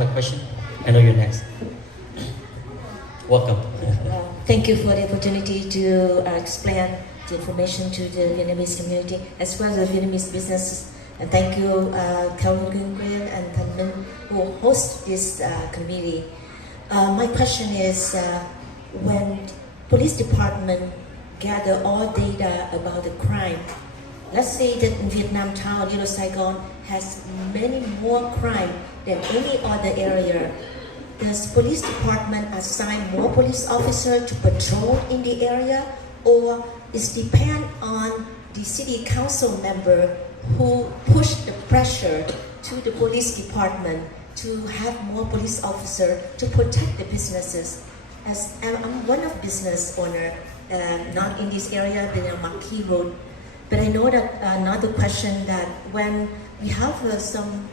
have a question? I know you're next. Welcome. Thank you for the opportunity to explain the information to the Vietnamese community as well as the Vietnamese businesses. And thank you, Kelvin Green and Thanh Minh, who host this committee. My question is, when police department gather all data about the crime, let's say that in Vietnam town, Little Saigon has many more crime than any other area. Does police department assign more police officers to patrol in the area, or it depend on the city council member who push the pressure to the police department to have more police officers to protect the businesses? As I'm one of business owner, not in this area, but in Marquis Road. But I know that another question that when we have some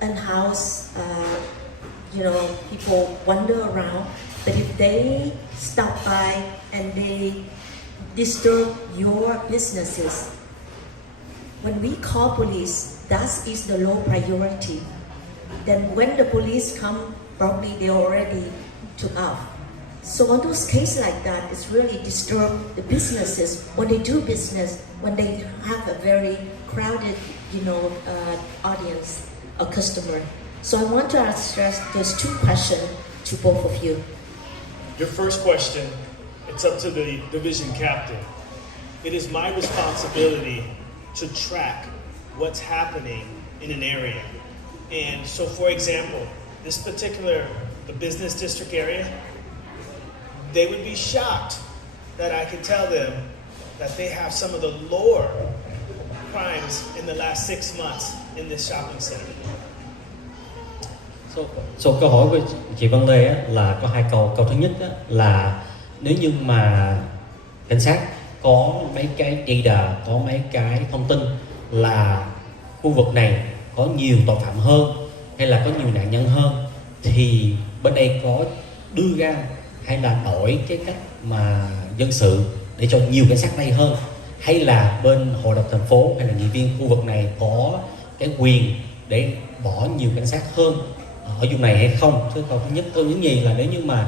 unhoused, people wander around, but if they stop by and they disturb your businesses, when we call police, that is the low priority. Then when the police come, probably they already took off. So on those cases like that, it's really disturb the businesses when they do business, when they have a very crowded, audience or customer. So I want to address those two questions to both of you. Your first question, it's up to the division captain. It is my responsibility to track what's happening in an area. And so for example, this particular, the business district area, they would be shocked that I could tell them that they have some of the lower crimes in the last 6 months in this shopping center. So câu hỏi của chị Văn Lê á, là có hai câu. Câu thứ nhất á, là nếu như mà cảnh sát có mấy cái data, có mấy cái thông tin là khu vực này có nhiều tội phạm hơn hay là có nhiều nạn nhân hơn, thì bên đây có đưa ra hay là đổi cái cách mà dân sự để cho nhiều cảnh sát đây hơn, hay là bên hội đồng thành phố hay là nghị viên khu vực này có cái quyền để bỏ nhiều cảnh sát hơn ở vùng này hay không. Thứ câu thứ nhất. Câu thứ nhì là nếu như mà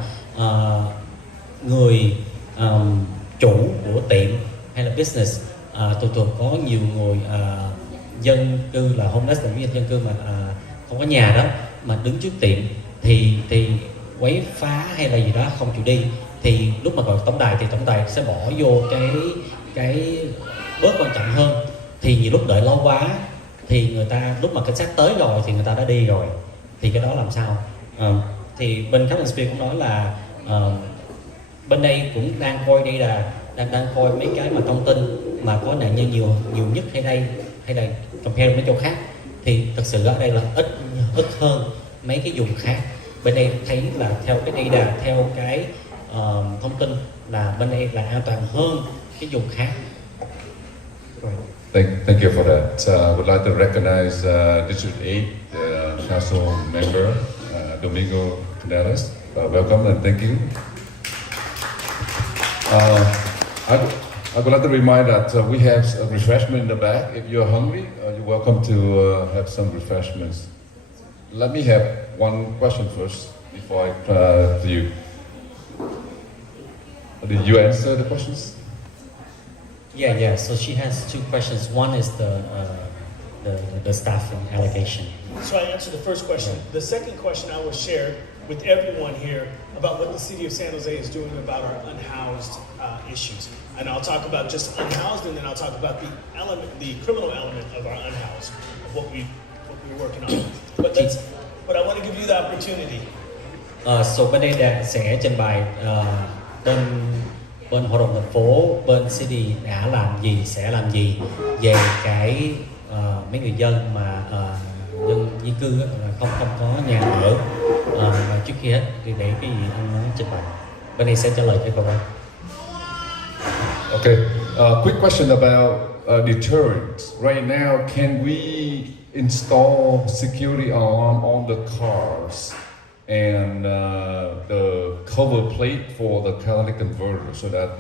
người chủ của tiệm hay là business thường có nhiều người dân cư là homeless, là những dân cư mà không có nhà đó mà đứng trước tiệm thì quấy phá hay là gì đó không chịu đi, thì lúc mà gọi tổng đài thì tổng đài sẽ bỏ vô cái bớt quan trọng hơn. Thì nhiều lúc đợi lâu quá thì người ta lúc mà cảnh sát tới rồi thì người ta đã đi rồi, thì cái đó làm sao? Thì bên Captain Spear cũng nói là bên đây cũng đang coi đây là đang coi mấy cái mà thông tin mà có nạn nhân nhiều nhất hay là compare với chỗ khác, thì thật sự ở đây là ít hơn mấy cái vùng khác. Bên đây thấy là theo cái data, theo cái thông tin là bên đây là an toàn hơn cái vùng khác. Thank you for that. Would like to recognize District 8 Council Member Domingo Canales. Welcome and thank you. I would like to remind that we have a refreshment in the back. If you're hungry, you're welcome to have some refreshments. Let me have one question first before I to you. Did you answer the questions? Yeah. So she has two questions. One is the staffing allocation. So I answered the first question. The second question I will share with everyone here about what the city of San Jose is doing about our unhoused issues. And I'll talk about just unhoused, and then I'll talk about the criminal element of our unhoused, of what we're working on. But I want to give you the opportunity. So bên đây sẽ trình bày bên hội đồng thành phố, bên city đã làm gì, sẽ làm gì về cái mấy người dân mà dân di cư không có nhà ở. Và trước khi hết thì để cái gì anh nói trình bày, bên này sẽ trả lời cho câu hỏi. Okay. Quick question about deterrence. Right now, can we install security alarm on the cars and the cover plate for the catalytic converter so that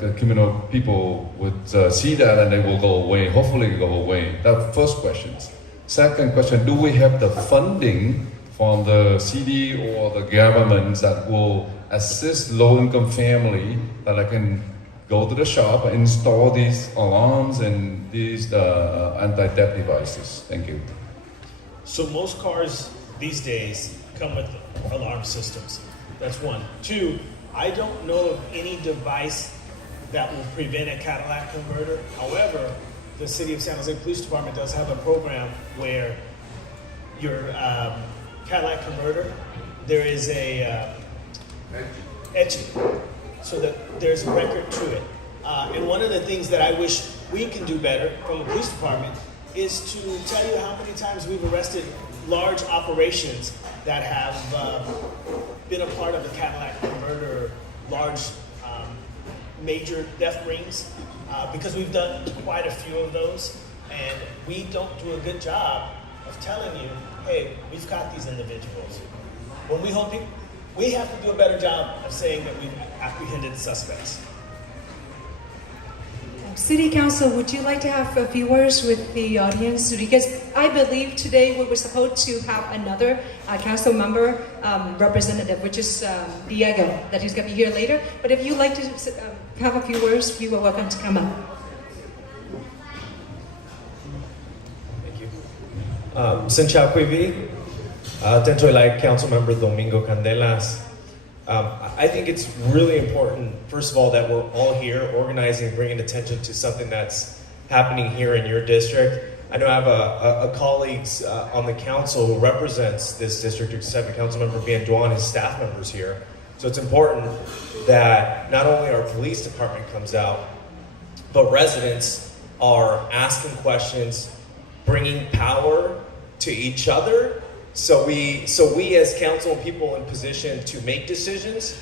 the criminal people would see that and they will go away. Hopefully, go away. That's first question. Second question, do we have the funding from the city or the government that will assist low-income family that I can go to the shop and install these alarms and these anti-theft devices? Thank you. So most cars these days come with alarm systems. That's one. Two, I don't know of any device that will prevent a Cadillac converter. However, the City of San Jose Police Department does have a program where your Cadillac converter, there is a etching, so that there's a record to it. And one of the things that I wish we can do better from the police department is to tell you how many times we've arrested large operations that have been a part of the Cadillac converter, large major theft rings, because we've done quite a few of those, and we don't do a good job of telling you, hey, we've caught these individuals. When we hold people, we have to do a better job of saying that we've apprehended suspects. City Council, would you like to have a few words with the audience? Because I believe today we were supposed to have another council member representative, which is Diego, that he's going to be here later. But if you'd like to have a few words, you are welcome to come up. Thank you. Xin chào quý vị. Tên tôi là Council Member Domingo Candelas. I think it's really important, first of all, that we're all here organizing and bringing attention to something that's happening here in your district. I know I have a colleague on the council who represents this district, except Councilmember Bien Duan, his staff members here. So it's important that not only our police department comes out, but residents are asking questions, bringing power to each other. So we as council and people in position to make decisions,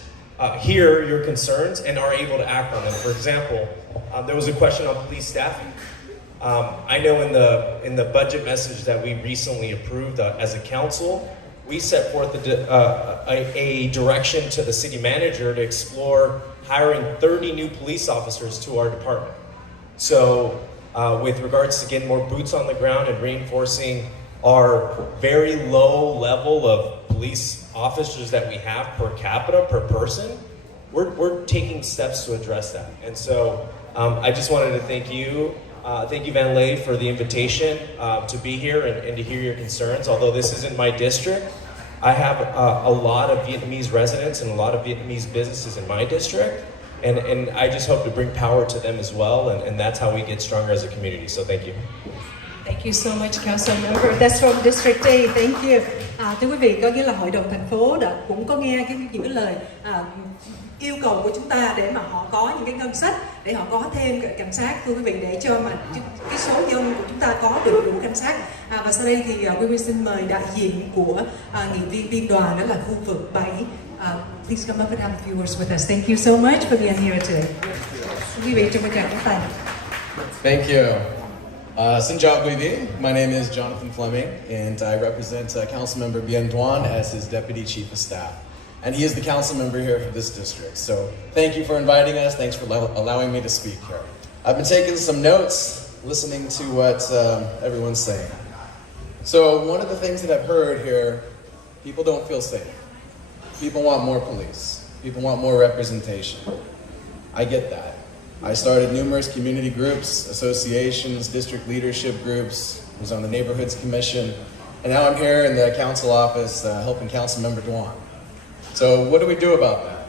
hear your concerns and are able to act on them. For example, there was a question on police staffing. I know in the budget message that we recently approved as a council, we set forth a direction to the city manager to explore hiring 30 new police officers to our department. So with regards to getting more boots on the ground and reinforcing our very low level of police officers that we have per capita, per person, we're taking steps to address that. And so I just wanted to thank you Van Lay, for the invitation to be here and to hear your concerns. Although this isn't my district, I have a lot of Vietnamese residents and a lot of Vietnamese businesses in my district. And I just hope to bring power to them as well, and that's how we get stronger as a community. So thank you. Thank you so much, Council Member. That's from District A. Thank you. Thưa quý vị, coi như là hội đồng thành phố cũng có nghe những cái lời yêu cầu của chúng ta để mà họ có những cái ngân sách để họ có thêm cảnh sát, thưa quý vị, để cho mà cái số dân của chúng ta có được đủ cảnh sát. Và sau đây thì quý vị xin mời đại diện của nghị viên biên đoàn, đó là khu vực 7. Please come up and have a few words with us. Thank you so much for being here today. Quý vị trong tràng tay. Thank you. Xin chào quý vị. My name is Jonathan Fleming, and I represent Councilmember Bien Duan as his Deputy Chief of Staff. And he is the council member here for this district. So thank you for inviting us. Thanks for allowing me to speak here. I've been taking some notes, listening to what everyone's saying. So one of the things that I've heard here, people don't feel safe. People want more police. People want more representation. I get that. I started numerous community groups, associations, district leadership groups, was on the Neighborhoods Commission, and now I'm here in the council office helping Councilmember Duan. So what do we do about that?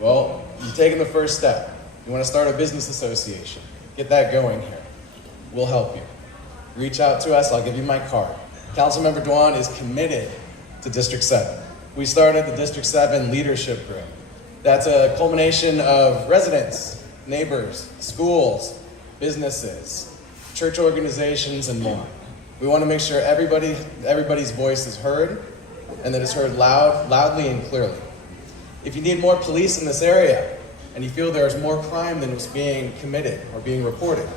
Well, you're taking the first step. You want to start a business association. Get that going here. We'll help you. Reach out to us, I'll give you my card. Councilmember Duan is committed to District 7. We started the District 7 Leadership Group. That's a culmination of residents, neighbors, schools, businesses, church organizations, and more. We want to make sure everybody's voice is heard, and that it's heard loudly and clearly. If you need more police in this area, and you feel there's more crime than was being committed or being reported,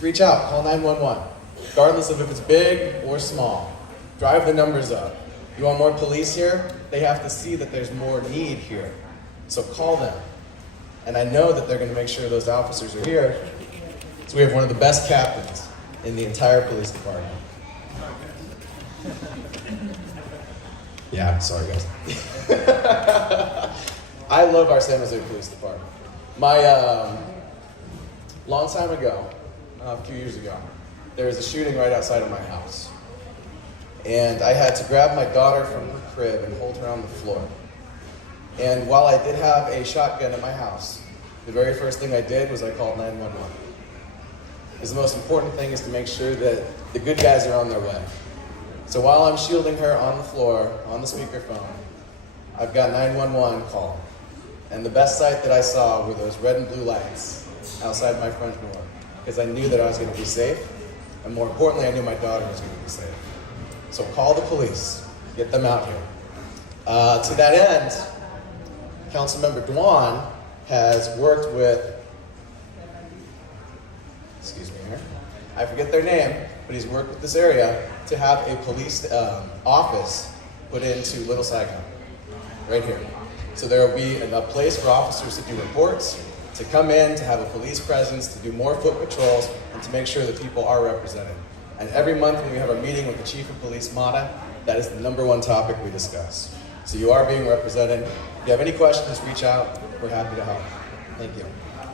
reach out, call 911. Regardless of if it's big or small, drive the numbers up. You want more police here? They have to see that there's more need here. So call them. And I know that they're going to make sure those officers are here. So we have one of the best captains in the entire police department. Yeah, sorry guys. I love our San Jose Police Department. Long time ago, a few years ago, there was a shooting right outside of my house. And I had to grab my daughter from her crib and hold her on the floor. And while I did have a shotgun in my house, the very first thing I did was I called 911. Because the most important thing is to make sure that the good guys are on their way. So while I'm shielding her on the floor, on the speakerphone, I've got 911 call. And the best sight that I saw were those red and blue lights outside my front door. Because I knew that I was going to be safe. And more importantly, I knew my daughter was going to be safe. So call the police. Get them out here. To that end, Councilmember Dwan has worked with, excuse me here, I forget their name, but he's worked with this area to have a police office put into Little Saigon, right here. So there will be a place for officers to do reports, to come in, to have a police presence, to do more foot patrols, and to make sure that people are represented. And every month when we have a meeting with the Chief of Police, Mata, that is the #1 topic we discuss. So you are being represented. If you have any questions, reach out. We're happy to help. Thank you.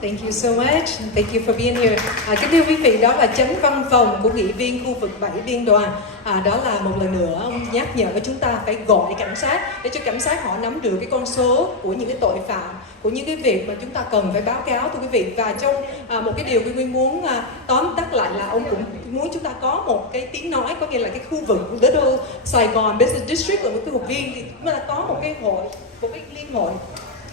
Thank you so much. Thank you for being here. Kính thưa quý vị, đó là chánh văn phòng của nghị viên khu vực 7 Biên Đoàn. Đó là một lần nữa ông nhắc nhở chúng ta phải gọi cảnh sát để cho cảnh sát họ nắm được cái con số của những cái tội phạm, của những cái việc mà chúng ta cần phải báo cáo thưa quý vị. Và trong một cái điều Quyên muốn tóm tắt lại là ông cũng muốn chúng ta có một cái tiếng nói, có nghĩa là cái khu vực Little Saigon Business District là một cái hội viên, thì chúng ta có một cái liên hội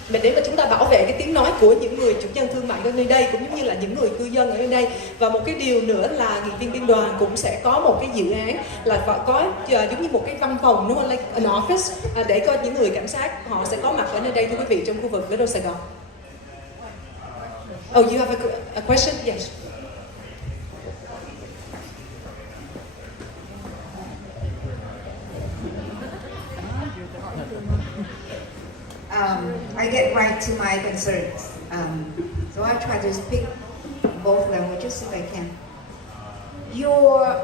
để mà chúng ta bảo vệ cái tiếng nói của những người chủ nhân thương mại ở nơi đây, cũng như là những người cư dân ở nơi đây. Và một cái điều nữa là nghị viên Biên Đoàn cũng sẽ có một cái dự án là có giống như một cái văn phòng, đúng không, like an office, để có những người cảnh sát họ sẽ có mặt ở nơi đây thưa quý vị, trong khu vực Little Saigon. Oh, you have a question? Yes. I get right to my concerns. So I try to speak both languages if I can. Your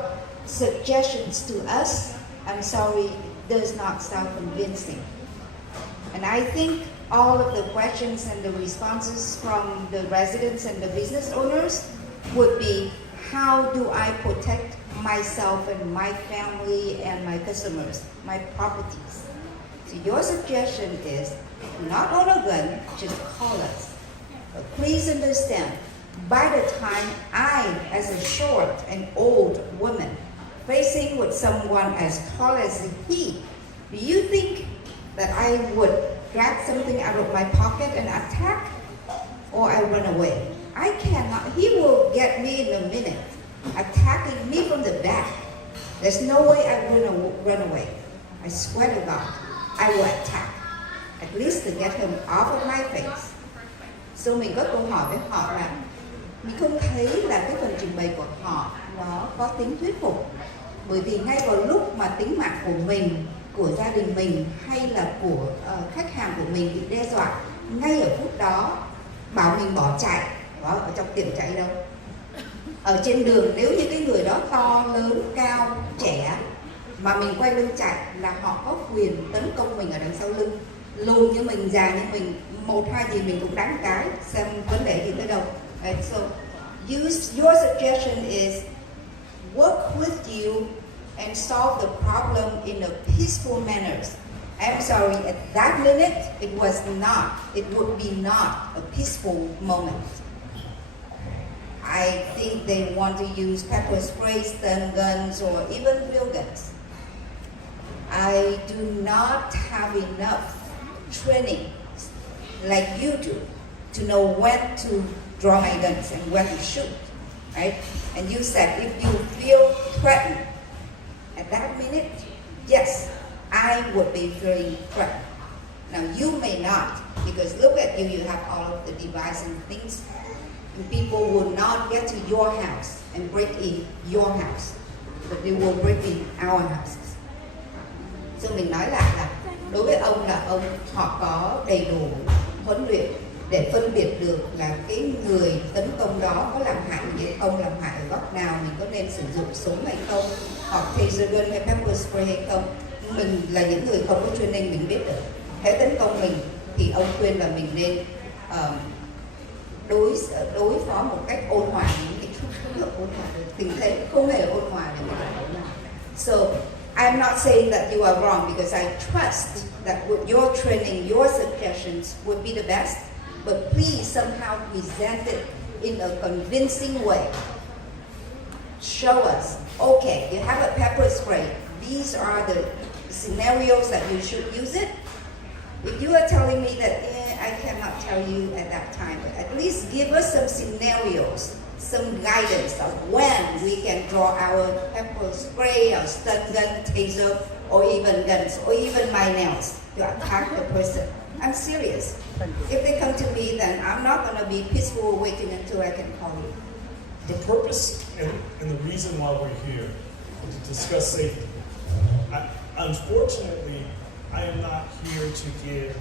suggestions to us, I'm sorry, does not sound convincing. And I think all of the questions and the responses from the residents and the business owners would be, how do I protect myself and my family and my customers, my properties? So your suggestion is, do not own a gun, just call us. But please understand, by the time I, as a short and old woman, facing with someone as tall as he, do you think that I would grab something out of my pocket and attack? Or I run away? I cannot. He will get me in a minute, attacking me from the back. There's no way I run away. I swear to God, I will attack. At least to get him off of my face. So mình có câu hỏi với họ là mình không thấy là cái phần trình bày của họ nó có tính thuyết phục, bởi vì ngay vào lúc mà tính mạng của mình, của gia đình mình hay là của khách hàng của mình bị đe dọa, ngay ở phút đó bảo mình bỏ chạy, đó, ở trong tiệm chạy đâu, ở trên đường, nếu như cái người đó to lớn cao trẻ mà mình quay lưng chạy là họ có quyền tấn công mình ở đằng sau lưng, lùn như mình, già như mình, một hai gì mình cũng đánh cái, xem vấn đề gì tới đâu. Right? So your suggestion is work with you and solve the problem in a peaceful manner. I'm sorry, at that minute it would be not a peaceful moment. I think they want to use pepper spray, stun guns, or even real guns. I do not have enough training like you do to know when to draw my guns and when to shoot, right? And you said if you feel threatened at that minute, yes, I would be feeling threatened. Now you may not, because look at you, you have all of the devices and things, and people will not get to your house and break in your house, but they will break in our houses. So mình nói lại là đối với ông là họ có đầy đủ huấn luyện để phân biệt được là cái người tấn công đó có làm hại gì hay không, làm hại ở góc nào, mình có nên sử dụng súng hay không, hoặc taser gun hay pepper spray hay không. Mình là những người không có training, mình biết được. Hễ tấn công mình thì ông khuyên là mình nên đối phó một cách ôn hòa, những không được ôn hòa được, tình thế không hề ôn hòa để mình làm ôn hòa. So I'm not saying that you are wrong because I trust that with your training, your suggestions would be the best, but please somehow present it in a convincing way. Show us, okay, you have a pepper spray. These are the scenarios that you should use it. If you are telling me that I cannot tell you at that time, but at least give us some scenarios, some guidance of when we can draw our pepper spray, or stun gun, taser, or even guns, or even my nails to attack the person. I'm serious. If they come to me, then I'm not going to be peaceful waiting until I can call you. The purpose and the reason why we're here is to discuss safety. Unfortunately, I am not here to give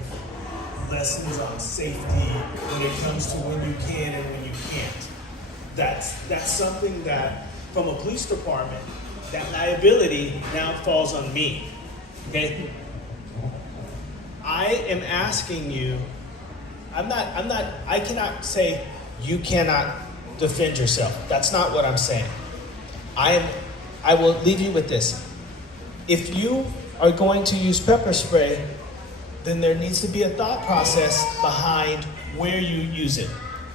lessons on safety when it comes to when you can and when you can't. That's something that, from a police department, that liability now falls on me. Okay? I am asking you, I cannot say you cannot defend yourself. That's not what I'm saying. I will leave you with this. If you are going to use pepper spray, then there needs to be a thought process behind where you use it.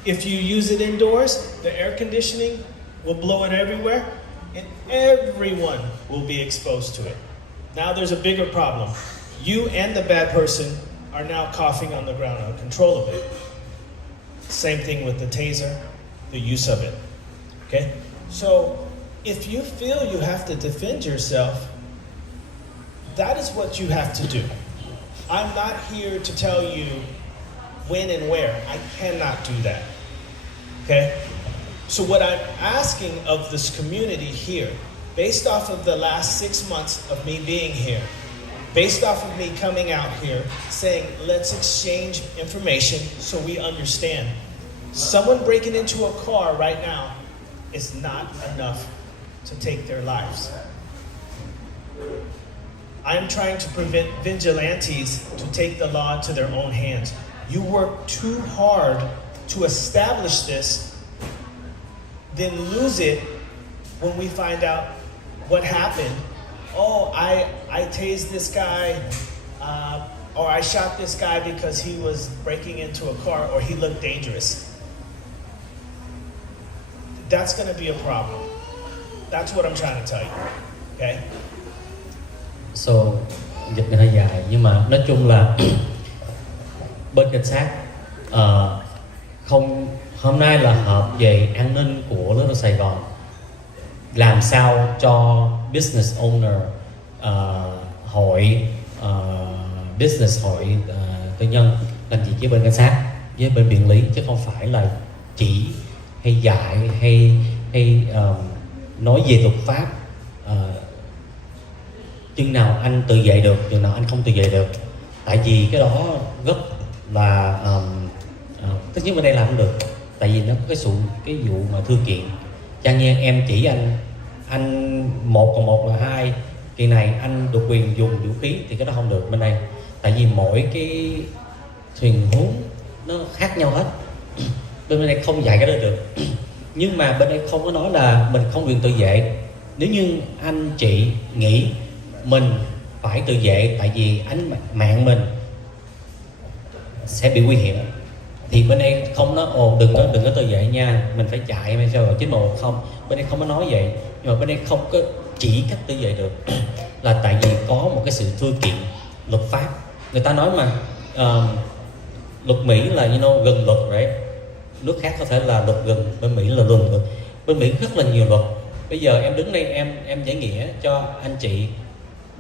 If you use it indoors, the air conditioning will blow it everywhere, and everyone will be exposed to it. Now there's a bigger problem. You and the bad person are now coughing on the ground uncontrollably. Same thing with the taser, the use of it. Okay? So if you feel you have to defend yourself, that is what you have to do. I'm not here to tell you when and where. I cannot do that. Okay? So what I'm asking of this community here, based off of the last 6 months of me being here, based off of me coming out here saying, let's exchange information so we understand. Someone breaking into a car right now is not enough to take their lives. I'm trying to prevent vigilantes to take the law into their own hands. You work too hard to establish this, then lose it when we find out what happened. Oh, I tased this guy, or I shot this guy because he was breaking into a car or he looked dangerous. That's going to be a problem. That's what I'm trying to tell you. Okay? So, dịch này hơi dài nhưng mà nói chung là bên cảnh sát không, hôm nay là họp về an ninh của Little Sài Gòn, làm sao cho business owner, hội business hội tư nhân làm gì với bên cảnh sát, với bên viện lý, chứ không phải là chỉ hay dạy hay nói về luật pháp. Chừng nào anh tự vệ được, chừng nào anh không tự vệ được. Tại vì cái đó rất là tất nhiên bên đây làm không được. Tại vì nó có cái vụ mà thư kiện. Chẳng như em chỉ anh 1 + 1 = 2, kỳ này anh được quyền dùng vũ khí thì cái đó không được bên đây. Tại vì mỗi cái thuyền huống nó khác nhau hết. Bên đây không dạy cái đó được. Nhưng mà bên đây không có nói là mình không quyền tự vệ. Nếu như anh chị nghĩ mình phải tự vệ tại vì mạng mình sẽ bị nguy hiểm, thì bên đây không nói đừng có tự vệ nha, mình phải chạy hay sao rồi 911 không. Bên đây không có nói vậy, nhưng mà bên đây không có chỉ cách tự vệ được là tại vì có một cái sự thư kiện luật pháp. Người ta nói mà luật Mỹ là gần luật right? Nước khác có thể là luật gần, bên Mỹ là gần luật. Bên Mỹ rất là nhiều luật. Bây giờ em đứng đây em giải nghĩa cho anh chị,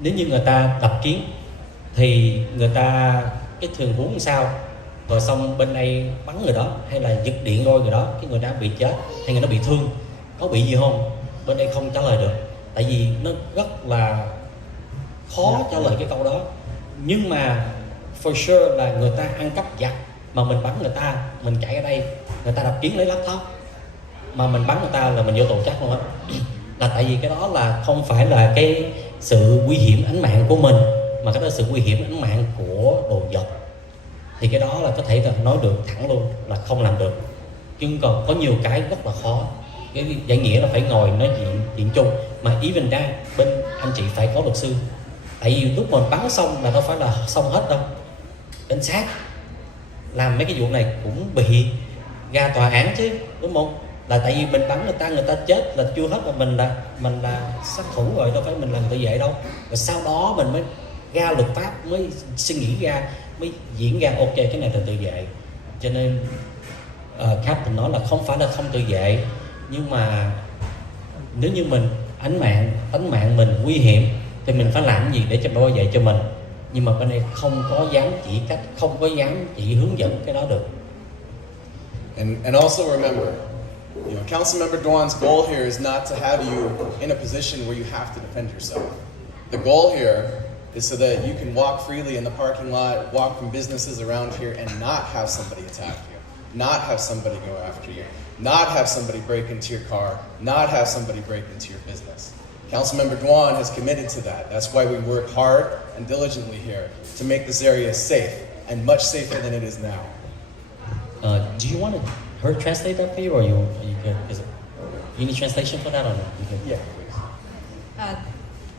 nếu như người ta đập kiến thì người ta cái thường huống làm sao, rồi xong bên đây bắn người đó hay là giật điện roi người đó, cái người đó bị chết hay người đó bị thương, có bị gì không? Bên đây không trả lời được, tại vì nó rất là khó trả lời cái câu đó. Nhưng mà for sure là người ta ăn cắp giặc mà mình bắn người ta, mình chạy ở đây, người ta đập kiến lấy laptop mà mình bắn người ta là mình vô tù chắc luôn á. là tại vì cái đó là không phải là cái sự nguy hiểm tính mạng của mình, mà cái đó là sự nguy hiểm tính mạng của đồ vật. Thì cái đó là có thể là nói được thẳng luôn là không làm được. Nhưng còn có nhiều cái rất là khó. Cái giải nghĩa là phải ngồi nói chuyện chung, mà even ra bên anh chị phải có luật sư. Tại vì lúc mình bắn xong là đâu phải là xong hết đâu. Cảnh sát làm mấy cái vụ này cũng bị ra tòa án chứ, đúng không? Là tại vì mình bắn người ta chết là chưa hết, mà mình là sát thủ rồi, đâu phải mình làm tự vệ đâu. Rồi sau đó mình mới ra luật pháp, mới suy nghĩ ra, mới diễn ra ok cái này là tự vệ. Cho nên Captain nói là không phải là không tự vệ, nhưng mà nếu như mình tánh mạng mình nguy hiểm thì mình phải làm gì để cho bảo vệ cho mình. Nhưng mà bên đây không có dám chỉ cách, không có dám chỉ hướng dẫn cái đó được. And also remember, Councilmember Duan's goal here is not to have you in a position where you have to defend yourself. The goal here is so that you can walk freely in the parking lot, walk from businesses around here and not have somebody attack you, not have somebody go after you, not have somebody break into your car, not have somebody break into your business. Councilmember Duan has committed to that. That's why we work hard and diligently here to make this area safe and much safer than it is now. Do you want her to translate that for you, or you good? Is it, you need translation for that or no? You good? Yeah, please.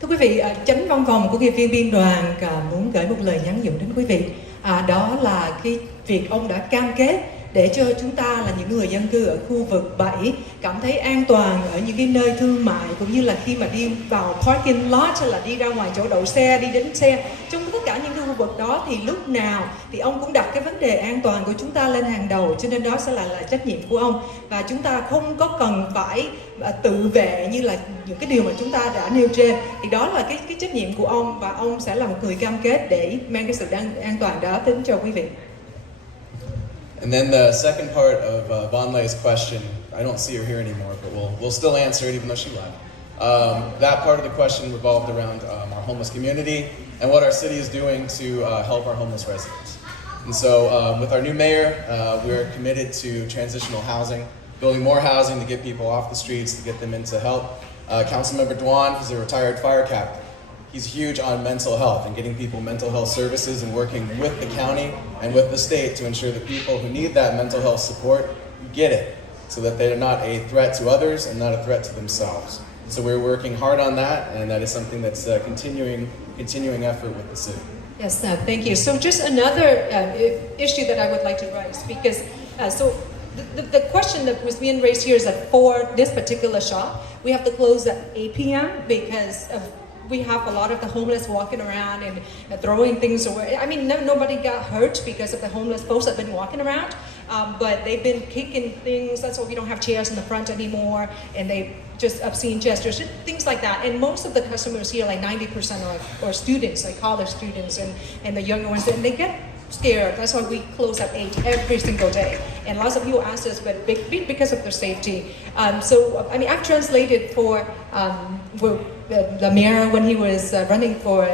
Thưa quý vị, chánh văn phòng của nghiệp viên biên đoàn muốn gửi một lời nhắn nhủ đến quý vị. Đó là cái việc ông đã cam kết để cho chúng ta là những người dân cư ở khu vực 7 cảm thấy an toàn ở những cái nơi thương mại, cũng như là khi mà đi vào parking lot hay là đi ra ngoài chỗ đậu xe, đi đến xe, trong tất cả những cái khu vực đó thì lúc nào thì ông cũng đặt cái vấn đề an toàn của chúng ta lên hàng đầu. Cho nên đó sẽ là trách nhiệm của ông, và chúng ta không có cần phải tự vệ như là những cái điều mà chúng ta đã nêu trên. Thì đó là cái trách nhiệm của ông, và ông sẽ là một người cam kết để mang cái sự an toàn đó đến cho quý vị. And then the second part of Von Lei's question, I don't see her here anymore, but we'll still answer it even though she left. That part of the question revolved around our homeless community and what our city is doing to help our homeless residents. And so with our new mayor, we're committed to transitional housing, building more housing to get people off the streets, to get them into help. Councilmember Duan is a retired fire captain. He's huge on mental health and getting people mental health services and working with the county and with the state to ensure that people who need that mental health support get it, so that they're not a threat to others and not a threat to themselves. So we're working hard on that, and that is something that's continuing effort with the city. Yes, thank you. So just another issue that I would like to raise, because so the question that was being raised here is that for this particular shop, we have to close at 8 p.m. because we have a lot of the homeless walking around and throwing things away. I mean, nobody got hurt because of the homeless folks that have been walking around, but they've been kicking things. That's why we don't have chairs in the front anymore, and they just obscene gestures, things like that. And most of the customers here, like 90% are students, like college students and the younger ones, and they get scared. That's why we close at 8 every single day. And lots of people ask us, but because of their safety. So, I mean, I've translated for the mayor when he was running for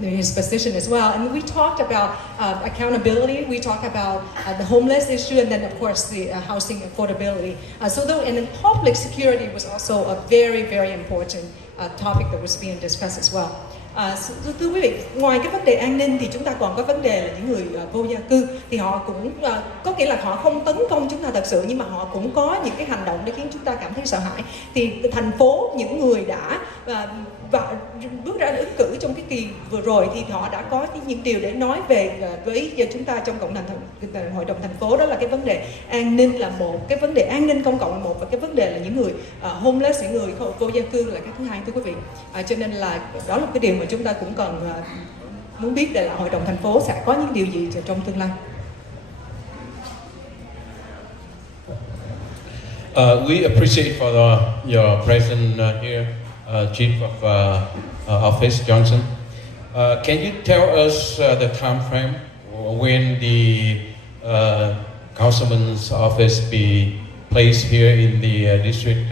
his position as well. And we talked about accountability. We talked about the homeless issue, and then of course the housing affordability. And then public security was also a very, very important topic that was being discussed as well. Thưa quý vị, ngoài cái vấn đề an ninh thì chúng ta còn có vấn đề là những người vô gia cư, thì họ cũng có nghĩa là họ không tấn công chúng ta thật sự, nhưng mà họ cũng có những cái hành động để khiến chúng ta cảm thấy sợ hãi. Thì thành phố, những người đã và bước ra ứng cử trong cái kỳ vừa rồi, thì họ đã có những điều để nói về với chúng ta trong hội đồng thành phố. Đó là cái vấn đề an ninh là một, cái vấn đề an ninh công cộng là một, và cái vấn đề là những người homeless, những người vô gia cư là cái thứ hai, thưa quý vị. Cho nên là đó là cái điều mà chúng ta cũng cần muốn biết, để là hội đồng thành phố sẽ có những điều gì trong tương lai. We appreciate for your presence here, Chief of Office Johnson. Can you tell us the time frame when the councilman's office be placed here in the District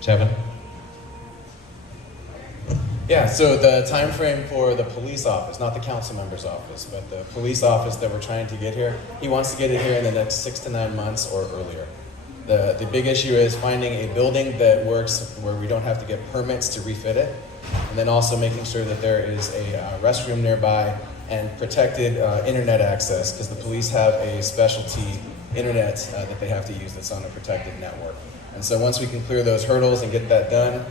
7? Yeah, so the time frame for the police office, not the council member's office, but the police office that we're trying to get here, he wants to get it here in the next 6 to 9 months or earlier. The big issue is finding a building that works where we don't have to get permits to refit it, and then also making sure that there is a restroom nearby and protected internet access, because the police have a specialty internet that they have to use that's on a protected network. And so once we can clear those hurdles and get that done,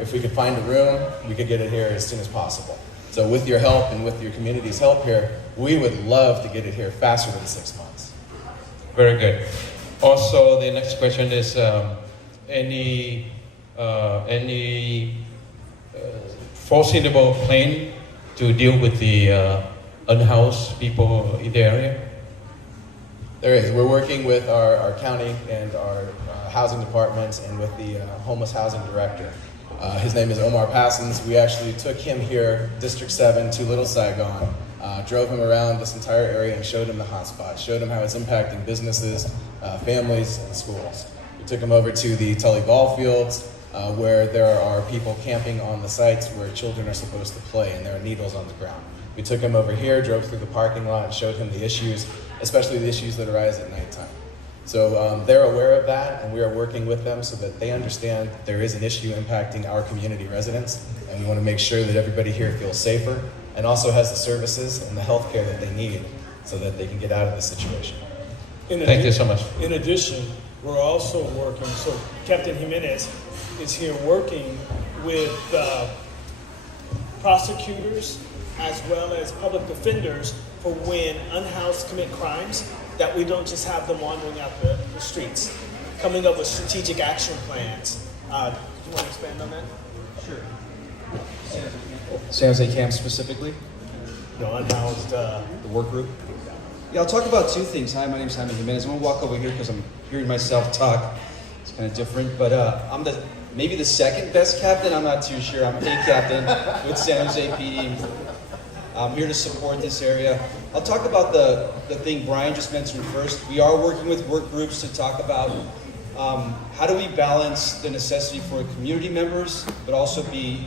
if we could find a room, we could get it here as soon as possible. So with your help and with your community's help here, we would love to get it here faster than 6 months. Very good. Also, the next question is any foreseeable plan to deal with the unhoused people in the area? There is. We're working with our county and our housing departments and with the homeless housing director. His name is Omar Passons. We actually took him here, District 7, to Little Saigon, drove him around this entire area and showed him the hotspots, showed him how it's impacting businesses, families, and schools. We took him over to the Tully ball fields, where there are people camping on the sites where children are supposed to play, and there are needles on the ground. We took him over here, drove through the parking lot, and showed him the issues, especially the issues that arise at nighttime. So they're aware of that, and we are working with them so that they understand that there is an issue impacting our community residents, and we want to make sure that everybody here feels safer and also has the services and the health care that they need so that they can get out of this situation. Thank you so much. In addition, we're also working, so Captain Jimenez is here working with prosecutors as well as public defenders for when unhoused commit crimes, that we don't just have them wandering out the streets, coming up with strategic action plans. Do you want to expand on that? Sure. San Jose Camp specifically? No, unhoused. The work group? Yeah, I'll talk about two things. Hi, my name's Jaime Jimenez. I'm gonna walk over here because I'm hearing myself talk. It's kind of different, but I'm maybe the second best captain. I'm not too sure. I'm a captain with San Jose PD. I'm here to support this area. I'll talk about the thing Brian just mentioned first. We are working with work groups to talk about how do we balance the necessity for community members, but also be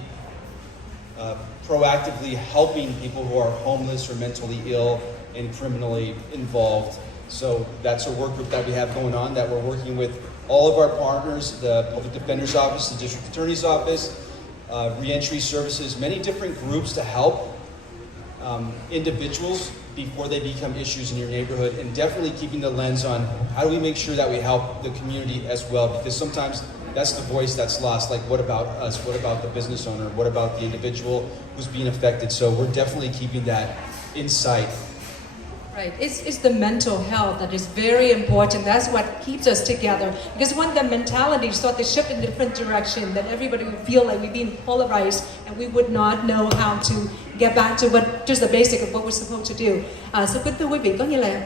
proactively helping people who are homeless or mentally ill and criminally involved. So that's a work group that we have going on, that we're working with all of our partners, the Public Defender's Office, the District Attorney's Office, Reentry Services, many different groups to help individuals before they become issues in your neighborhood, and definitely keeping the lens on how do we make sure that we help the community as well, because sometimes that's the voice that's lost. Like, what about us? What about the business owner? What about the individual who's being affected? So we're definitely keeping that in sight. Right, it's the mental health that is very important. That's what keeps us together. Because when the mentality start to shift in a different direction, then everybody would feel like we're being polarized, and we would not know how to get back to just the basic of what we're supposed to do. Kính thưa quý vị, có nghĩa là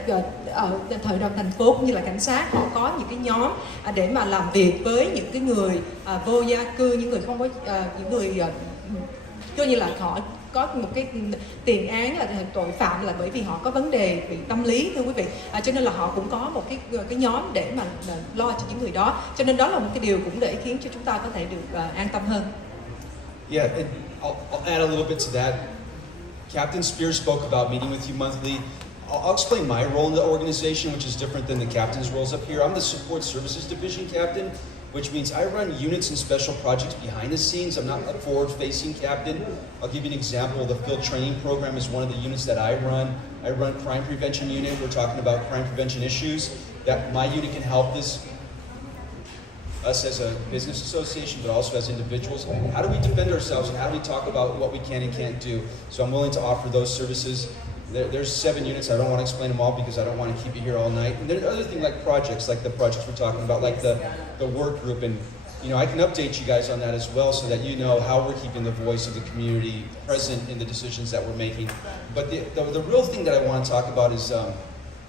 ở thời đoàn thành phố cũng như là cảnh sát, họ có những cái nhóm để mà làm việc với những cái người vô gia cư, những người không có những người coi như là họ có một cái tiền án là tội phạm, là bởi vì họ có vấn đề về tâm lý, thưa quý vị, cho nên là họ cũng có một cái nhóm để mà lo cho những người đó, cho nên đó là một cái điều cũng để khiến cho chúng ta có thể được an tâm hơn. Yeah, and I'll add a little bit to that. Captain Spears spoke about meeting with you monthly. I'll explain my role in the organization, which is different than the captain's roles up here. I'm the Support Services Division captain, which means I run units and special projects behind the scenes. I'm not a forward-facing captain. I'll give you an example. The field training program is one of the units that I run. I run crime prevention unit. We're talking about crime prevention issues that my unit can help us as a business association, but also as individuals. How do we defend ourselves, and how do we talk about what we can and can't do? So I'm willing to offer those services. There's 7 units. I don't want to explain them all because I don't want to keep you here all night. And there's other things like projects, like the projects we're talking about, like the work group. And I can update you guys on that as well, so that you know how we're keeping the voice of the community present in the decisions that we're making. But the real thing that I want to talk about is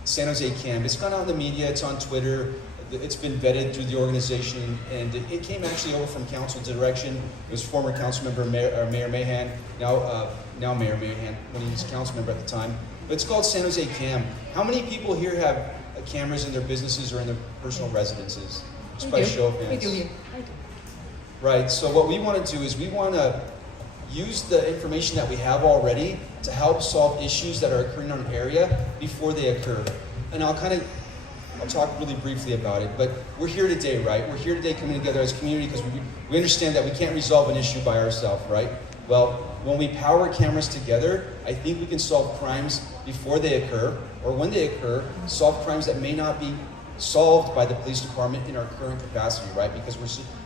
San Jose Camp. It's gone out in the media. It's on Twitter. It's been vetted through the organization, and it came actually over from council direction. It was former council member Mayor Mahan, now Mayor Mahan, when he was council member at the time. But it's called San Jose Cam. How many people here have cameras in their businesses or in their personal residences? Just by show of hands. Right, so what we want to do is we want to use the information that we have already to help solve issues that are occurring in an area before they occur. And I'll kind of I'll talk really briefly about it. But we're here today, right? We're here today coming together as a community because we understand that we can't resolve an issue by ourselves, right? Well, when we power cameras together, I think we can solve crimes before they occur, or when they occur, solve crimes that may not be solved by the police department in our current capacity, right? Because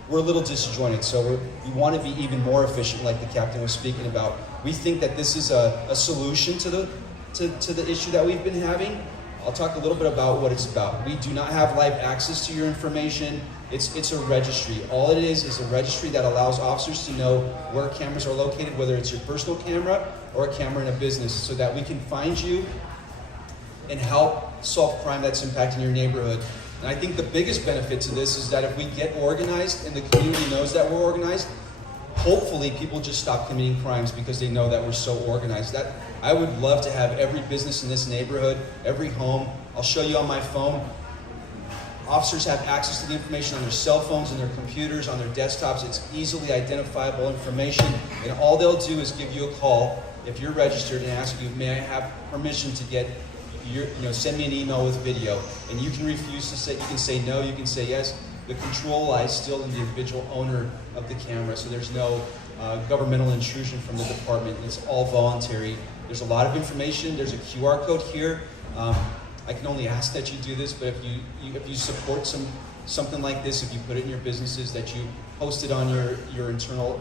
we're a little disjointed, so we want to be even more efficient, like the captain was speaking about. We think that this is a solution to the issue that we've been having. I'll talk a little bit about what it's about. We do not have live access to your information. It's a registry. All it is a registry that allows officers to know where cameras are located, whether it's your personal camera or a camera in a business, so that we can find you and help solve crime that's impacting your neighborhood. And I think the biggest benefit to this is that if we get organized and the community knows that we're organized, hopefully people just stop committing crimes because they know that we're so organized. That I would love to have every business in this neighborhood, every home. I'll show you on my phone. Officers have access to the information on their cell phones and their computers, on their desktops. It's easily identifiable information, and all they'll do is give you a call if you're registered and ask you, may I have permission to get send me an email with video, and you can refuse to say, you can say no, you can say yes. The control lies still in the individual owner of the camera, so there's no governmental intrusion from the department. It's all voluntary. There's a lot of information. There's a QR code here. I can only ask that you do this, but if you support something like this, if you put it in your businesses, that you post it on your internal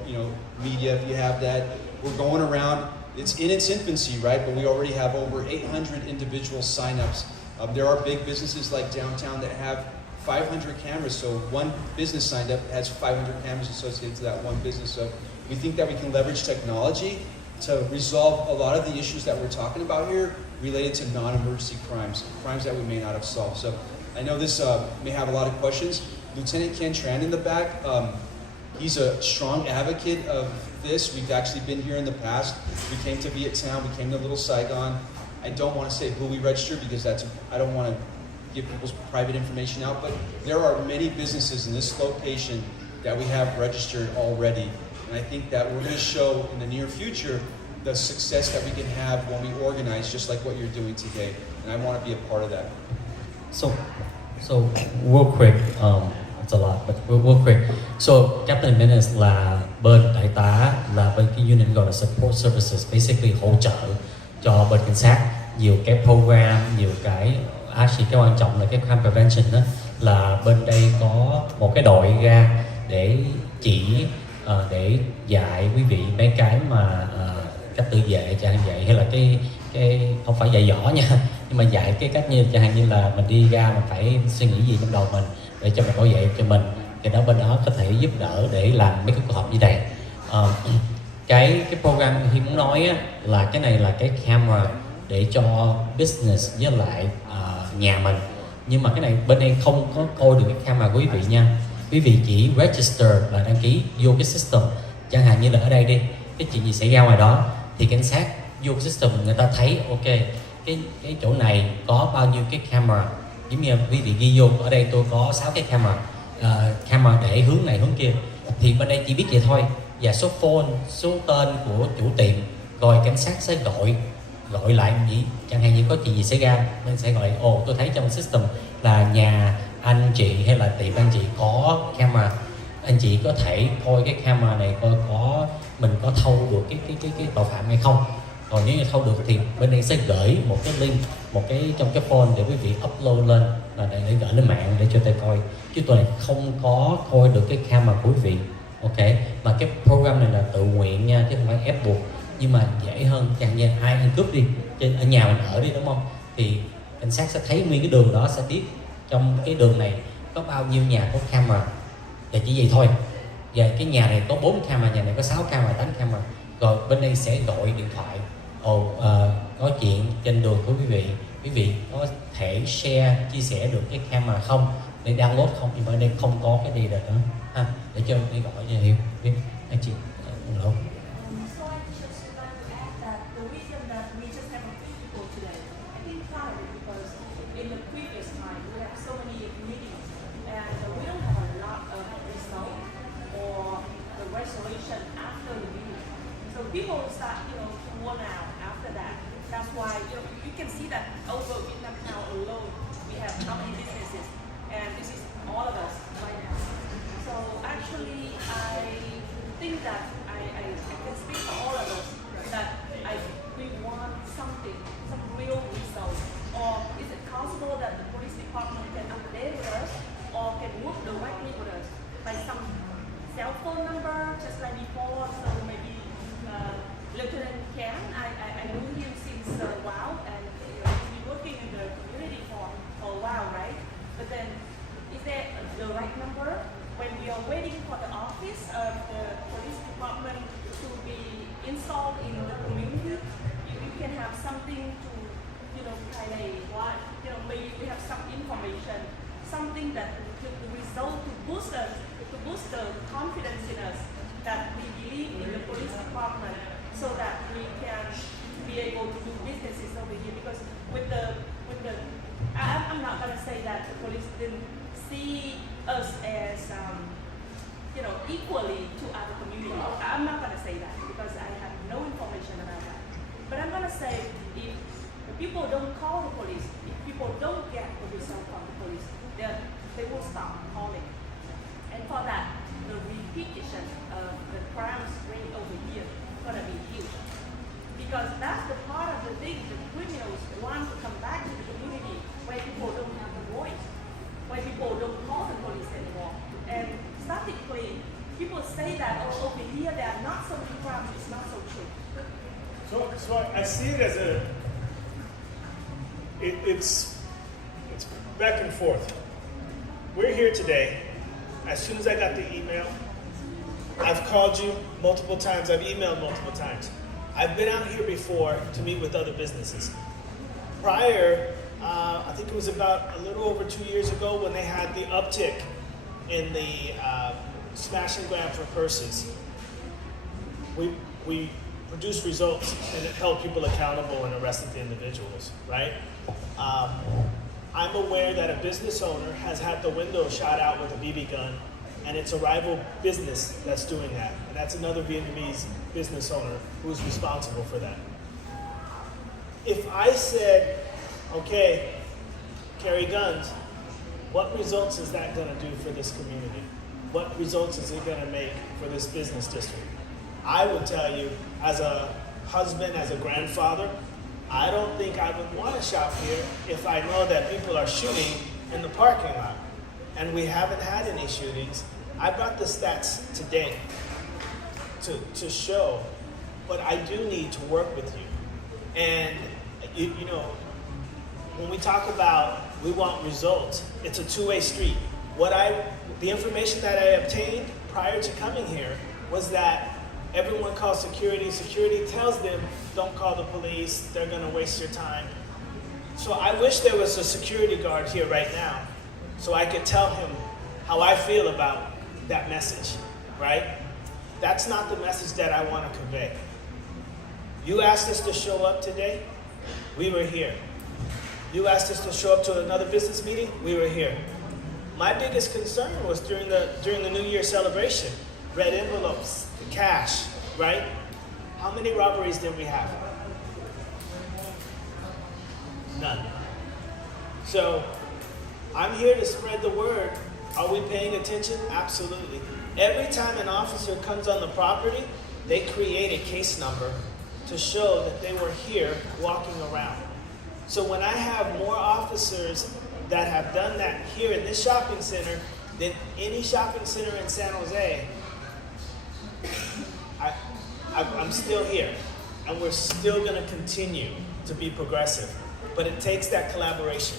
media, if you have that. We're going around. It's in its infancy, right? But we already have over 800 individual signups. There are big businesses like downtown that have 500 cameras. So one business signed up has 500 cameras associated to that one business. So we think that we can leverage technology to resolve a lot of the issues that we're talking about here related to non-emergency crimes that we may not have solved. So I know this may have a lot of questions. Lieutenant Ken Tran in the back, he's a strong advocate of this. We've actually been here in the past. We came to Vietnam, we came to Little Saigon. I don't want to say who we registered because I don't want to give people's private information out, but there are many businesses in this location that we have registered already. And I think that we're going to show in the near future the success that we can have when we organize, just like what you're doing today. And I want to be a part of that. So real quick, it's a lot, but real quick. So Captain Menace là bên đại tá, là bên cái unit gọi là support services, basically hỗ trợ cho bên cảnh sát nhiều cái program, nhiều cái actually cái quan trọng là cái crime prevention đó, là bên đây có một cái đội ra để chỉ để dạy quý vị mấy cái mà cách tự vệ chẳng hạn vậy, hay là cái không phải dạy dỗ nha, nhưng mà dạy cái cách như chẳng hạn như là mình đi ra mình phải suy nghĩ gì trong đầu mình để cho mình bảo vệ cho mình, thì đó bên đó có thể giúp đỡ để làm mấy cái cuộc họp như này. Cái program Hi muốn nói á, là cái này là cái camera để cho business với lại nhà mình, nhưng mà cái này bên em không có coi được cái camera của quý vị nha. Quý vị chỉ register là đăng ký vô cái system, chẳng hạn như là ở đây đi, cái chuyện gì xảy ra ngoài đó thì cảnh sát vô cái system người ta thấy ok cái chỗ này có bao nhiêu cái camera, giống như quý vị ghi vô ở đây tôi có 6 cái camera để hướng này hướng kia, thì bên đây chỉ biết vậy thôi, và số phone, số tên của chủ tiệm, rồi cảnh sát sẽ gọi lại gì, chẳng hạn như có chuyện gì xảy ra nên sẽ gọi tôi thấy trong system là nhà anh chị hay là tiệm anh chị có camera, anh chị có thể coi cái camera này coi mình có thâu được cái tội phạm hay không, còn nếu như thâu được thì bên đây sẽ gửi một cái link, một cái trong cái phone để quý vị upload lên, là để gửi lên mạng để cho tôi coi, chứ tôi này không có coi được cái camera của quý vị. Ok, mà cái program này là tự nguyện nha, chứ không phải ép buộc, nhưng mà dễ hơn, chẳng như ai ăn cướp đi ở nhà mình ở đi đúng không, thì cảnh sát sẽ thấy nguyên cái đường đó, sẽ biết trong cái đường này có bao nhiêu nhà có camera, và chỉ vậy thôi. Và cái nhà này có 4 camera, nhà này có 6 camera, 8 camera, rồi bên đây sẽ gọi điện thoại có chuyện trên đường của quý vị có thể share, chia sẻ được cái camera không, để download không, thì bên đây không có cái đi được nữa ha, để cho đi gọi cho hiểu biết anh chị đâu. People start, worn out after that. That's why, you can see that over Vietnam now alone, we have how many businesses, and this is all of us right now. So actually, I think that I can speak for all of us that we want something, some real results. Or is it possible that the police department can update with us or can work directly with us by some cell phone number, just like before? So maybe Lieutenant Ken, I knew him since a while, and he's been working in the community for a while, right? But then, is there the right number when we are waiting for the office of the police department to be installed in the community? You can have something to, kind of, maybe we have some information, something that could result to boost us, to boost the confidence in us that we believe in the police department, so that we can be able to do businesses over here. Because I'm not gonna say that the police didn't see us as equally to other communities. I'm not gonna say that because I have no information about that. But I'm gonna say if people don't call the police, if people don't get the result from the police, they will stop calling. And for that, the repetition of the crime rate over here is gonna be huge. Because that's the part of the thing, the criminals want to come back to the community where people don't have a voice, where people don't call the police anymore. And statistically, people say that over here there are not so many crimes. It's not so true. So I see it as it's back and forth. We're here today. As soon as I got the email, I've called you multiple times. I've emailed multiple times. I've been out here before to meet with other businesses. Prior, I think it was about a little over 2 years ago when they had the uptick in the smash and grab for purses. We produced results and it held people accountable and arrested the individuals, right? I'm aware that a business owner has had the window shot out with a BB gun, and it's a rival business that's doing that. And that's another Vietnamese business owner who's responsible for that. If I said, okay, carry guns, what results is that gonna do for this community? What results is it gonna make for this business district? I would tell you, as a husband, as a grandfather, I don't think I would want to shop here if I know that people are shooting in the parking lot. And we haven't had any shootings. I brought the stats today to show, but I do need to work with you. And you know, when we talk about we want results, it's a two-way street. The information that I obtained prior to coming here was that everyone calls security. Security tells them, don't call the police, they're gonna waste your time. So I wish there was a security guard here right now so I could tell him how I feel about that message, right? That's not the message that I wanna convey. You asked us to show up today, we were here. You asked us to show up to another business meeting, we were here. My biggest concern was during the New Year celebration, red envelopes, the cash, right? How many robberies did we have? None. So I'm here to spread the word. Are we paying attention? Absolutely. Every time an officer comes on the property, they create a case number to show that they were here walking around. So when I have more officers that have done that here in this shopping center than any shopping center in San Jose, I'm still here, and we're still going to continue to be progressive, but it takes that collaboration.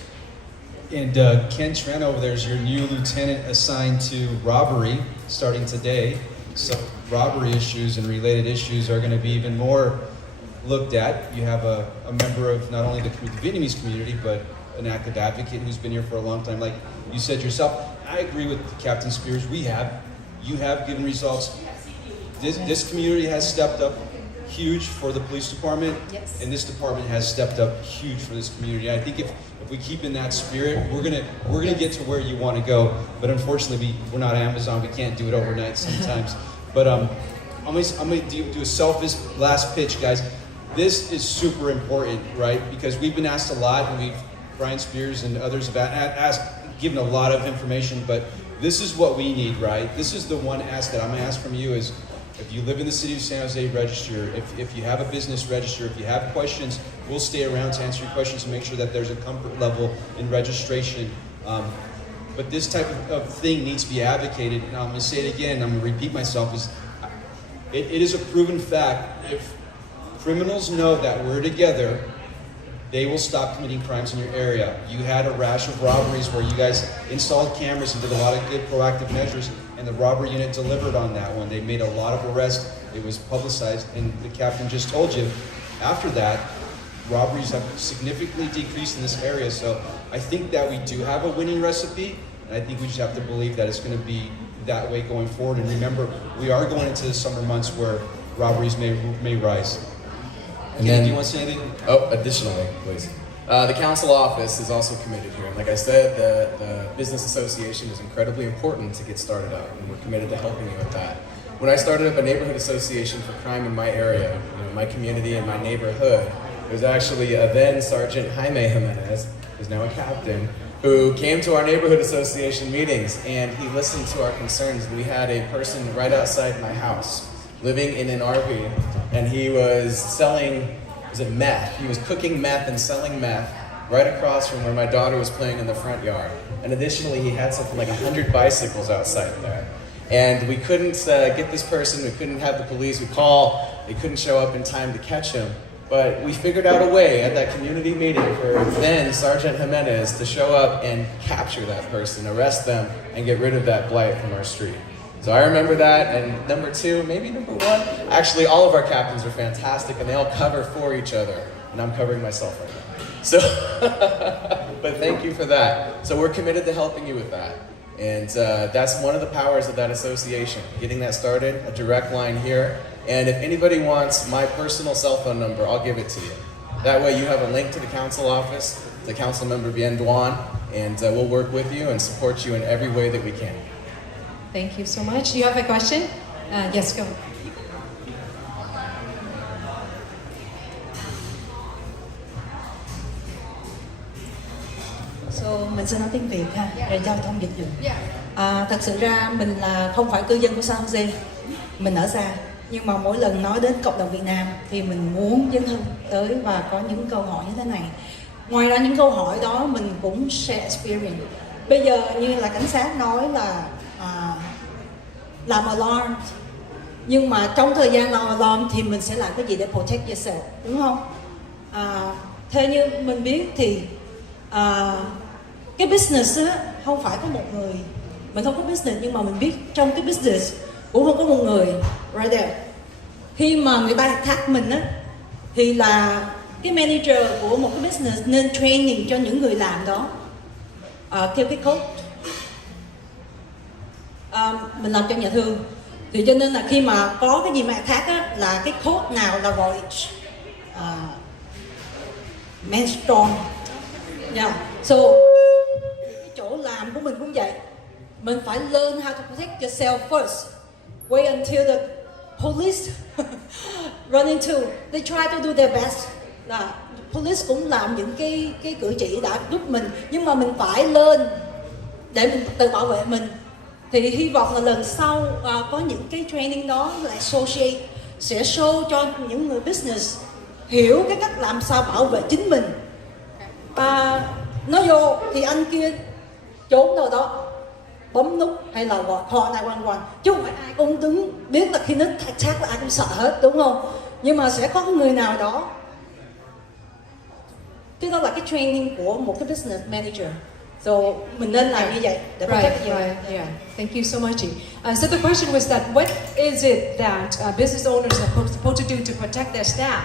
And Ken Tran over there is your new lieutenant assigned to robbery starting today. So robbery issues and related issues are going to be even more looked at. You have a member of not only the Vietnamese community, but an active advocate who's been here for a long time. Like you said yourself, I agree with Captain Spears. You have given results. This community has stepped up huge for the police department, Yes. and this department has stepped up huge for this community. I think if we keep in that spirit, we're gonna get to where you want to go. But unfortunately, we're not Amazon. We can't do it overnight sometimes. But I'm gonna do a selfish last pitch, guys. This is super important, right? Because we've been asked a lot, and Brian Spears and others have given a lot of information, but this is what we need, right? This is the one ask that I'm going to ask from you is, if you live in the city of San Jose, register. If you have a business, register. If you have questions, we'll stay around to answer your questions and make sure that there's a comfort level in registration. But this type of thing needs to be advocated, and I'm going to say it again, I'm going to repeat myself, it is a proven fact. If criminals know that we're together, they will stop committing crimes in your area. You had a rash of robberies where you guys installed cameras and did a lot of good proactive measures, and the robbery unit delivered on that one. They made a lot of arrests. It was publicized, and the captain just told you, after that, robberies have significantly decreased in this area. So I think that we do have a winning recipe, and I think we just have to believe that it's going to be that way going forward. And remember, we are going into the summer months where robberies may rise. And then, do you want to say anything? Oh, additionally, please. The council office is also committed here. And like I said, the business association is incredibly important to get started up, and we're committed to helping you with that. When I started up a neighborhood association for crime in my area, my community and my neighborhood, there was actually a then Sergeant Jaime Jimenez, who's now a captain, who came to our neighborhood association meetings, and he listened to our concerns. We had a person right outside my house living in an RV, and he was selling, was it meth? He was cooking meth and selling meth right across from where my daughter was playing in the front yard. And additionally, he had something like 100 bicycles outside there. And we couldn't get this person, we couldn't have the police, we call, they couldn't show up in time to catch him. But we figured out a way at that community meeting for then Sergeant Jimenez to show up and capture that person, arrest them, and get rid of that blight from our street. So I remember that, and number two, maybe number one, actually all of our captains are fantastic and they all cover for each other, and I'm covering myself right now. So, but thank you for that. So we're committed to helping you with that. And that's one of the powers of that association, getting that started, a direct line here. And if anybody wants my personal cell phone number, I'll give it to you. That way you have a link to the council office, to Council Member Bien Duan, and we'll work with you and support you in every way that we can. Thank you so much. You have a question? Yes, go. So, mình sẽ nói tiếng Việt ha, rồi giao thông dịch vụ. Thật sự ra mình là không phải cư dân của San Jose, mình ở xa. Nhưng mà mỗi lần nói đến cộng đồng Việt Nam thì mình muốn dấn thân tới và có những câu hỏi như thế này. Ngoài ra những câu hỏi đó mình cũng share experience. Bây giờ như là cảnh sát nói là làm alarm, nhưng mà trong thời gian làm alarm thì mình sẽ làm cái gì để protect yourself, đúng không? Theo như mình biết thì cái business á, không phải có một người. Mình không có business nhưng mà mình biết trong cái business cũng không có một người right there. Khi mà người ta attack mình á, thì là cái manager của một cái business nên training cho những người làm đó theo cái code. Mình làm trong nhà thương, thì cho nên là khi mà có cái gì mà attack á, là cái code nào là gọi man strong. Yeah. So cái chỗ làm của mình cũng vậy. Mình phải learn how to protect yourself first. Wait until the police run into. They try to do their best. Là police cũng làm những cái cử chỉ đã giúp mình, nhưng mà mình phải lên để mình tự bảo vệ mình. Thì hy vọng là lần sau có những cái training đó là associate sẽ show cho những người business hiểu cái cách làm sao bảo vệ chính mình. Nó vô thì anh kia trốn đâu đó bấm nút hay là gọi call 911, chứ không phải ai cũng đứng biết là khi nó attack là ai cũng sợ hết, đúng không? Nhưng mà sẽ có người nào đó. Cái đó là cái training của một cái business manager. So mình nên làm như vậy để protect you. Right. Yeah. Thank you so much. So the question was that what is it that business owners are supposed to do to protect their staff?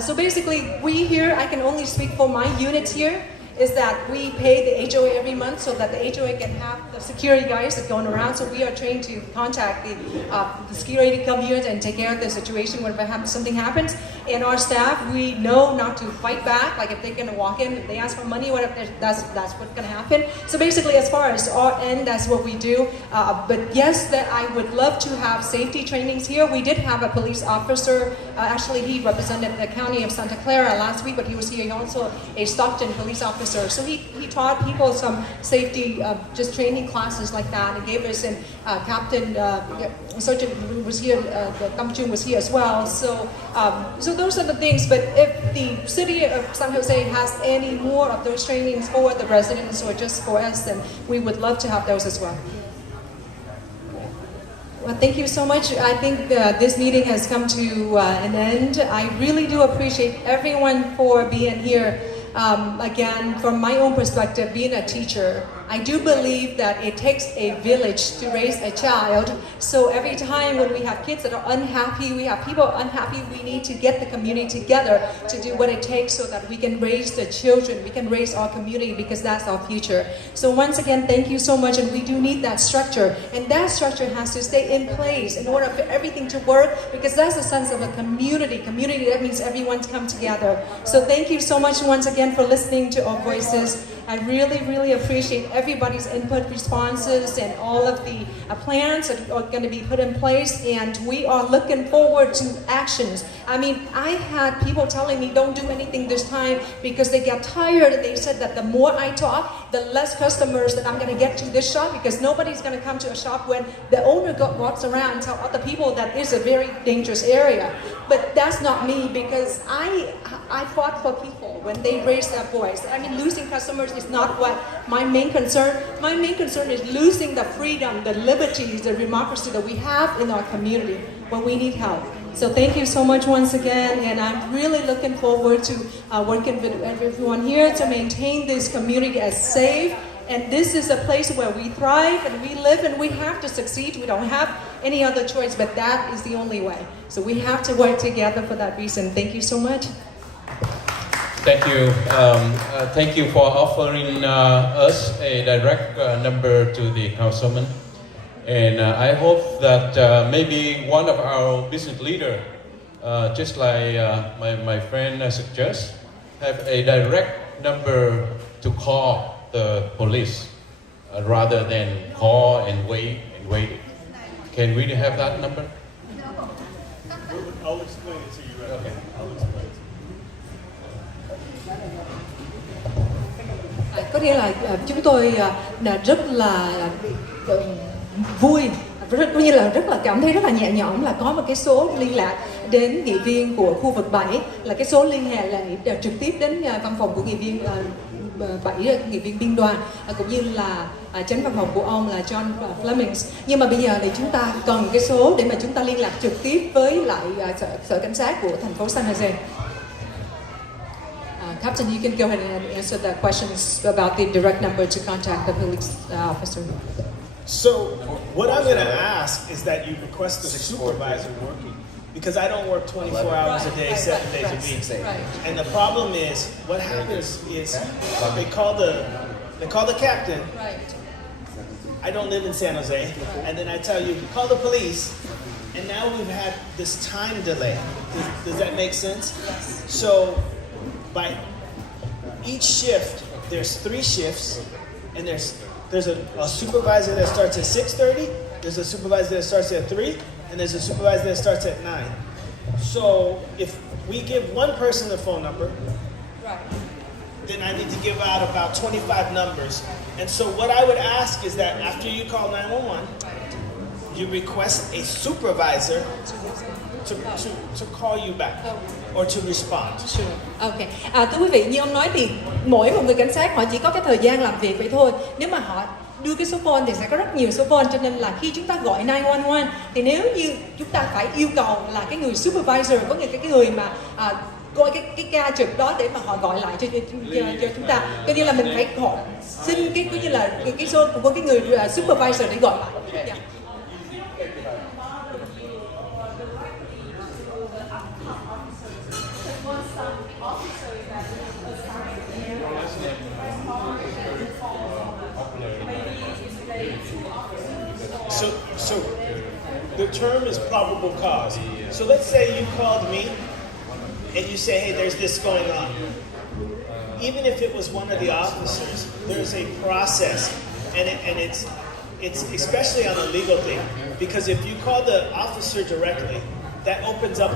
So basically, we here, I can only speak for my unit here, is that we pay the HOA every month so that the HOA can have the security guys that going around. So we are trained to contact the security come here and take care of the situation whenever something happens. And our staff, we know not to fight back. Like if they're going to walk in, if they ask for money, whatever, that's what's going to happen. So basically, as far as our end, that's what we do. But yes, that I would love to have safety trainings here. We did have a police officer. Actually, he represented the county of Santa Clara last week, but he was here also a Stockton police officer officer. So he taught people some safety, just training classes like that, and gave us, and Captain Sergeant was here, Kam Chung was here as well. So those are the things. But if the city of San Jose has any more of those trainings for the residents or just for us, then we would love to have those as well. Well, thank you so much. I think this meeting has come to an end. I really do appreciate everyone for being here. Again, from my own perspective, being a teacher, I do believe that it takes a village to raise a child. So every time when we have kids that are unhappy, we have people unhappy, we need to get the community together to do what it takes so that we can raise the children, we can raise our community, because that's our future. So once again, thank you so much, and we do need that structure. And that structure has to stay in place in order for everything to work, because that's the sense of a community. Community, that means everyone's come together. So thank you so much once again for listening to our voices. I really, really appreciate everybody's input, responses, and all of the plans that are going to be put in place. And we are looking forward to actions. I mean, I had people telling me don't do anything this time because they got tired. They said that the more I talk, the less customers that I'm going to get to this shop, because nobody's going to come to a shop when the owner walks around and tells other people that it's a very dangerous area. But that's not me, because I fought for people when they raise their voice. I mean, losing customers is not what my main concern. My main concern is losing the freedom, the liberties, the democracy that we have in our community when we need help. So thank you so much once again, and I'm really looking forward to working with everyone here to maintain this community as safe. And this is a place where we thrive and we live, and we have to succeed. We don't have any other choice, but that is the only way. So we have to work together for that reason. Thank you so much. Thank you. Thank you for offering us a direct number to the councilman. And I hope that maybe one of our business leader, just like my friend suggests, have a direct number to call the police rather than call and wait. Can we have that number? I'll explain it to you right Okay. I'll explain it to you. Có nghĩa là chúng tôi rất là vui, rất là cảm thấy rất là nhẹ nhõm là có một cái số liên lạc đến nghị viên của khu vực 7, là cái số liên hệ là trực tiếp đến văn phòng của nghị viên 7, nghị viên biên đoàn, cũng như là chánh văn phòng của ông là John Fleming. Nhưng mà bây giờ thì chúng ta cần cái số để mà chúng ta liên lạc trực tiếp với lại sở cảnh sát của thành phố San Jose. Captain, you can go ahead and answer the questions about the direct number to contact the police officer. So what I'm going to ask is that you request the supervisor working, because I don't work 24 hours a day, 7 days a week. And the problem is, what happens is they call the captain. I don't live in San Jose, and then I tell you, call the police, and now we've had this time delay. Does that make sense? Yes. So by each shift, there's 3 shifts, and there's a supervisor that starts at 6:30, there's a supervisor that starts at 3, and there's a supervisor that starts at 9. So if we give one person the phone number, then I need to give out about 25 numbers. And so what I would ask is that after you call 911, you request a supervisor to call you back or to respond. Sure. Okay. Thưa quý vị, như ông nói thì mỗi một người cảnh sát họ chỉ có cái thời gian làm việc vậy thôi. Nếu mà họ đưa cái số phone thì sẽ có rất nhiều số phone, cho nên là khi chúng ta gọi 911 thì nếu như chúng ta phải yêu cầu là cái người supervisor, có nghĩa cái người mà coi cái ca trực đó để mà họ gọi lại cho chúng ta, coi như là mình phải họ xin cái coi như là cái số của cái người supervisor để gọi lại. Yeah. So the term is probable cause. So let's say you called me and you say, hey, there's this going on. Even if it was one of the officers, there's a process, and it's especially on a legal thing, because if you call the officer directly, that opens up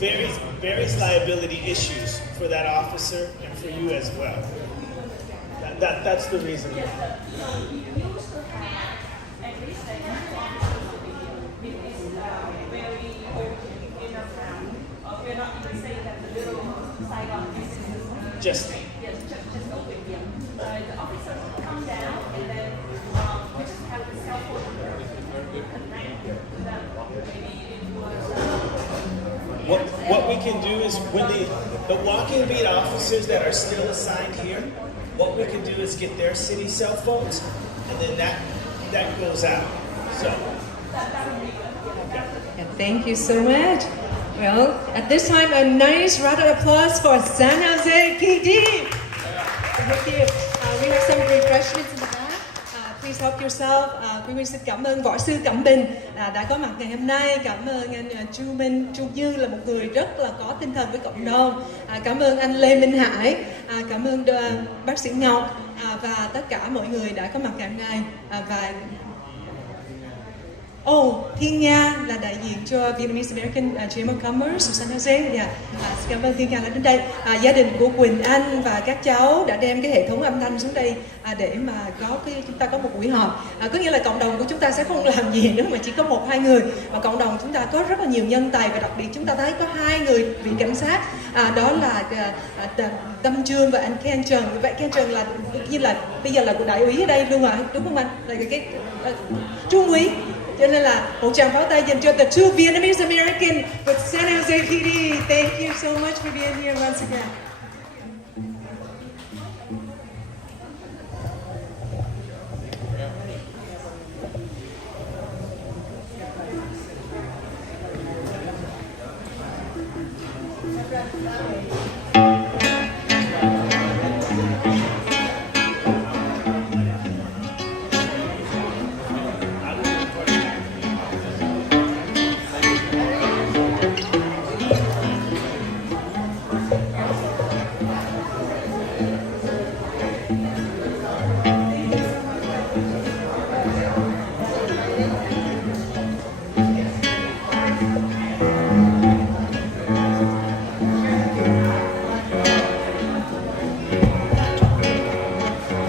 various liability issues for that officer and for you as well. That's the reason. Yes, but you used to have at least like two officers over here. It is very inner town. We're not even saying that the little Saigon business is Just yes, just open here. The officers come down and then we just have the cell phone number. Connect to them. Maybe it was. what we can do is when the walking beat officers that are still assigned here, what we can do is get their city cell phones, and then that goes out. So. Yeah, thank you so much. Well, at this time, a nice round of applause for San Jose PD. Thank you. We have some refreshments in the back. Please help yourself. Quý vị xin cảm ơn võ sư Cẩm Bình đã có mặt ngày hôm nay. Cảm ơn anh Chu Minh, Chu Như là một người rất là có tinh thần với cộng đồng. Cảm ơn anh Lê Minh Hải. Cảm ơn bác sĩ Ngọc và tất cả mọi người đã có mặt ngày hôm nay. Và Thiên Nga là đại diện cho Vietnamese American Chamber of Commerce of San Jose. Xin cảm ơn Thiên Nga đã đến đây. Gia đình của Quỳnh Anh và các cháu đã đem cái hệ thống âm thanh xuống đây để mà chúng ta có một buổi họp. Có nghĩa là cộng đồng của chúng ta sẽ không làm gì nữa mà chỉ có 1-2 người. Mà cộng đồng chúng ta có rất là nhiều nhân tài và đặc biệt chúng ta thấy có 2 người vị cảnh sát. Đó là Tâm Trương và anh Ken Trần. Vậy Ken Trần là như là bây giờ là của đại úy ở đây luôn ạ, đúng không anh? Là cái trung úy. Cho nên là một tràng pháo tay dành cho the two Vietnamese American with San Jose PD. Thank you so much for being here once again. Right.